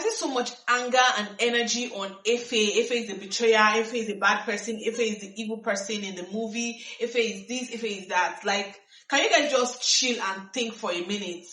I see so much anger and energy on Efe. Efe is the betrayer. Efe is a bad person. Efe is the evil person in the movie. Efe is this. Efe is that. Like, can you guys just chill and think for a minute?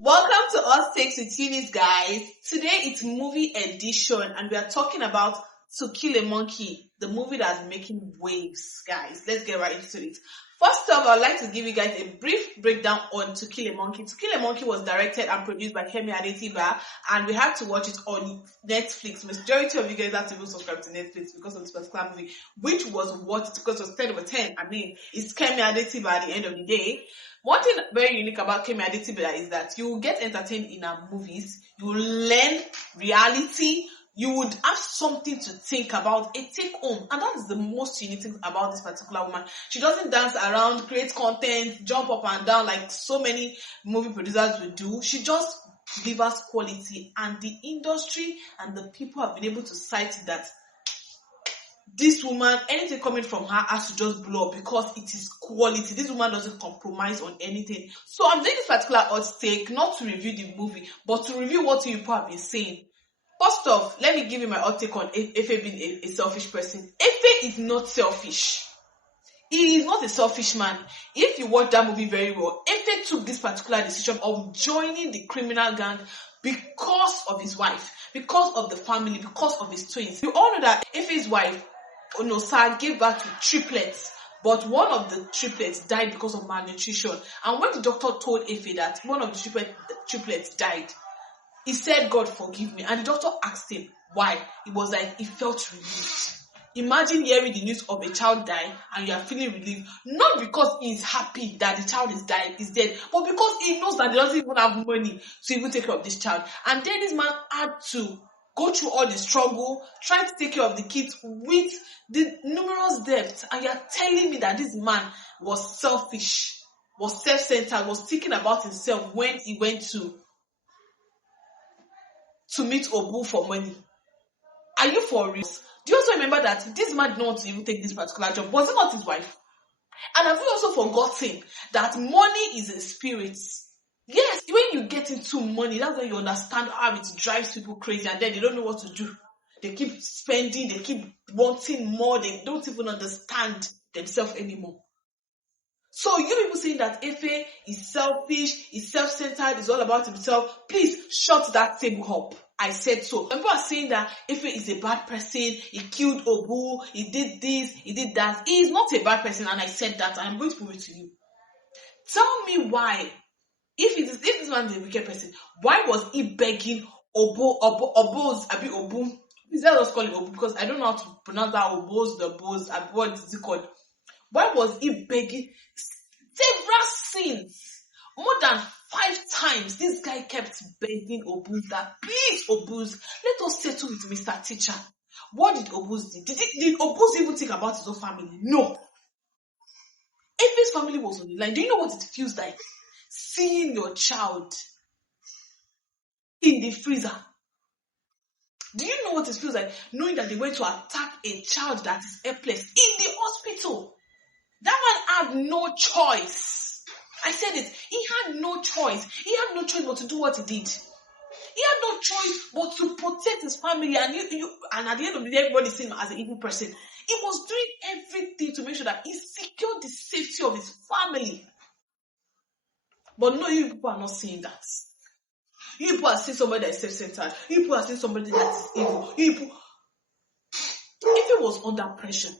Welcome to Us Takes with Eunice, guys. Today it's movie edition, and we are talking about To Kill a Monkey, the movie that's making waves, guys. Let's get right into it. First off, I'd like to give you guys a brief breakdown on To Kill a Monkey. To Kill a Monkey was directed and produced by Kemi Adetiba, and we had to watch it on Netflix. Majority of you guys have to go subscribe to Netflix because of this particular movie, which was what, because it was 10 over 10. I mean, it's Kemi Adetiba at the end of the day. One thing very unique about Kemi Adetiba is that you will get entertained in her movies, you will learn reality, you would have something to think about, a take home, and that is the most unique thing about this particular woman. She doesn't dance around, create content, jump up and down like so many movie producers would do. She just delivers quality, and the industry and the people have been able to cite that this woman, anything coming from her has to just blow up because it is quality. This woman doesn't compromise on anything. So I'm doing this particular hot take not to review the movie, but to review what you people have been saying. First off, let me give you my hot take on Efe being a selfish person. Efe is not selfish. He is not a selfish man. If you watch that movie very well, Efe took this particular decision of joining the criminal gang because of his wife, because of the family, because of his twins. You all know that Efe's wife, Onosa, gave birth to triplets, but one of the triplets died because of malnutrition. And when the doctor told Efe that one of the triplets died, he said, "God forgive me." And the doctor asked him why. He was like, he felt relieved. Imagine hearing the news of a child dying and you are feeling relieved, not because he is happy that the child is dead, but because he knows that he doesn't even have money to even take care of this child. And then this man had to go through all the struggle, trying to take care of the kids with the numerous debts. And you are telling me that this man was selfish, was self-centered, was thinking about himself when he went to meet Obu for money. Are you for real? Do you also remember that this man did not want to even take this particular job? Was it not his wife? And have you also forgotten that money is a spirit? Yes, when you get into money, that's when you understand how it drives people crazy, and then they don't know what to do. They keep spending, they keep wanting more, they don't even understand themselves anymore. So you people saying that Efe is selfish, is self-centered, is all about himself, please shut that table up. I said so. People are saying that Efe is a bad person, he killed Obu, he did this, he did that. He is not a bad person, and I said that, and I'm going to prove it to you. Tell me why, if this man is a wicked person, why was he begging Obu's, please let us call it Obu, because I don't know how to pronounce that, Obu's, what is it called? Why was he begging several sins? More than 5 times, this guy kept begging Obuz that, please, Obuz, let us settle with Mr. Teacher. What did Obuz do? Did Obuz even think about his own family? No. If his family was on the line, do you know what it feels like? Seeing your child in the freezer. Do you know what it feels like? Knowing that they went to attack a child that is helpless in the hospital. That man had no choice. I said it. He had no choice. He had no choice but to do what he did. He had no choice but to protect his family. And and at the end of the day, everybody seeing him as an evil person. He was doing everything to make sure that he secured the safety of his family. But no, you people are not seeing that. You people are seeing somebody that is self-centered. You people are seeing somebody that is evil. If he was under pressure,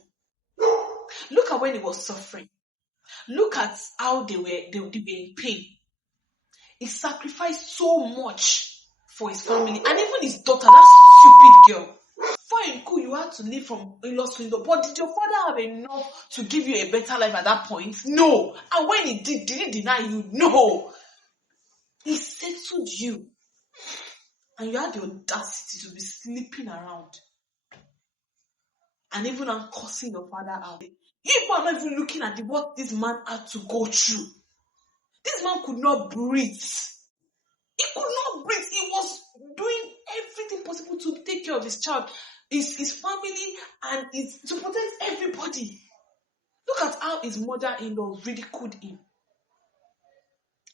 look at when he was suffering. Look at how they were in pain. He sacrificed so much for his family, and even his daughter, that stupid girl. Fine, cool, you had to leave from in-laws window, but did your father have enough to give you a better life at that point? No. And when he did he deny you? No. He settled you, and you had the audacity to be sleeping around, and even cursing your father out. People are not even looking at what this man had to go through. This man could not breathe. He could not breathe. He was doing everything possible to take care of his child, his family, and to protect everybody. how his mother-in-law ridiculed him.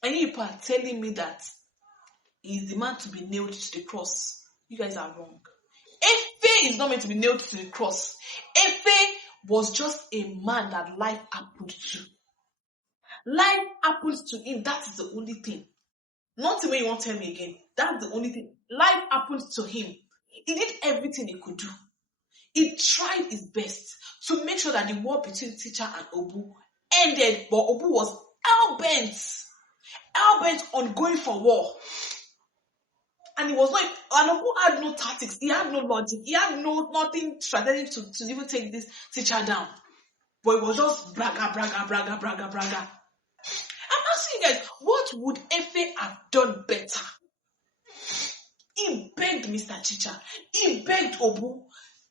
And you people are telling me that he's the man to be nailed to the cross. You guys are wrong. Efe is not meant to be nailed to the cross. Efe was just a man that life happened to. Life happens to him. That is the only thing. Not the way you want to tell me again. That's the only thing. Life happens to him. He did everything he could do. He tried his best to make sure that the war between teacher and Obu ended, but Obu was hell-bent on going for war. And he was not, and Obu had no tactics, he had no logic, he had nothing strategic to even take this teacher down. But it was just braga. I'm asking you guys, what would Efe have done better? He begged Mr. Teacher, he begged Obu,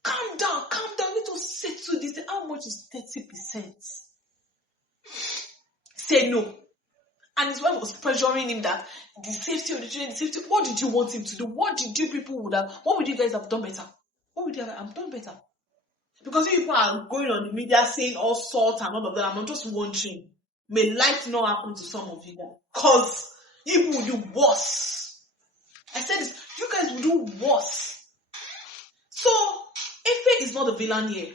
calm down, let us settle this. How much is 30%? Say no. And his wife was pressuring him that the safety of the children, what did you want him to do? What would you guys have done better? What would you have done better? Because people are going on the media saying all sorts and all of that. I'm just wondering, may life not happen to some of you guys? Because you will do worse. I said this, you guys will do worse. So, Efe is not the villain here.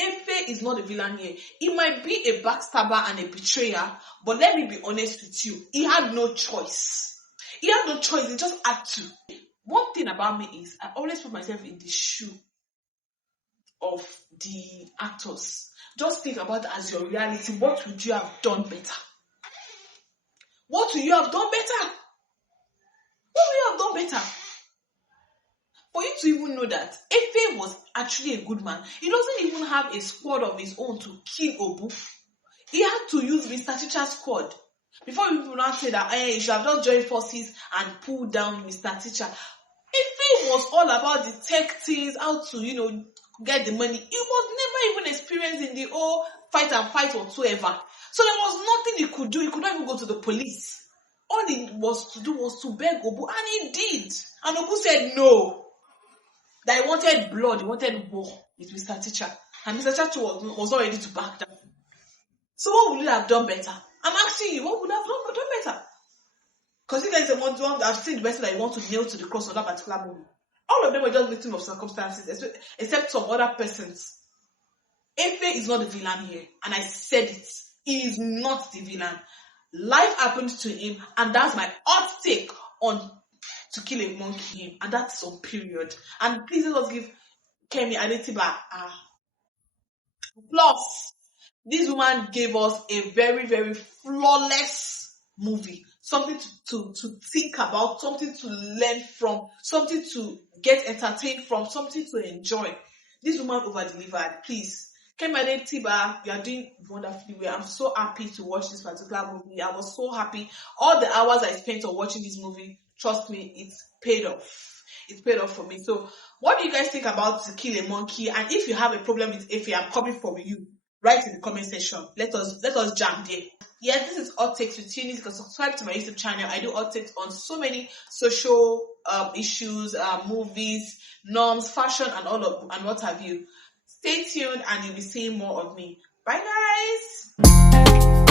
Efe is not a villain here. He might be a backstabber and a betrayer, but let me be honest with you. He had no choice. He just had to. One thing about me is I always put myself in the shoe of the actors. Just think about it as your reality. What would you have done better? What would you have done better? For you to even know that Efe was actually a good man. He doesn't even have a squad of his own to kill Obu. He had to use Mr. Teacher's squad. Before people now say that he should have just joined forces and pulled down Mr. Teacher. Efe was all about the tech things, how to, get the money. He was never even experienced in the whole fight whatsoever. So there was nothing he could do. He could not even go to the police. All he was to do was to beg Obu, and he did. And Obu said no. That he wanted blood, he wanted war with Mr. Teacher. And Mr. Teacher was not ready to back down. So what would you have done better? I'm asking you, what would you have done better? Because you guys have seen the person that you want to nail to the cross on that particular movie. All of them were just victims of circumstances, except some other persons. Efe is not the villain here. And I said it. He is not the villain. Life happened to him, and that's my hot take on To Kill a Monkey, and that's on period. And please let us give Kemi Adetiba plus. This woman gave us a very, very flawless movie. Something to think about, something to learn from, something to get entertained from, something to enjoy. This woman over-delivered. Please, Kemi Adetiba, you are doing wonderfully well. I'm so happy to watch this particular movie. I was so happy. All the hours I spent on watching this movie, trust me, it's paid off. It's paid off for me. So, what do you guys think about To Kill a Monkey? And if you have a problem with Efe, I'm coming for you. Write in the comment section. Let us jam there. Yes, this is Hot Takes with Eunice. You can subscribe to my YouTube channel. I do hot takes on so many social issues, movies, norms, fashion, and what have you. Stay tuned, and you'll be seeing more of me. Bye, guys.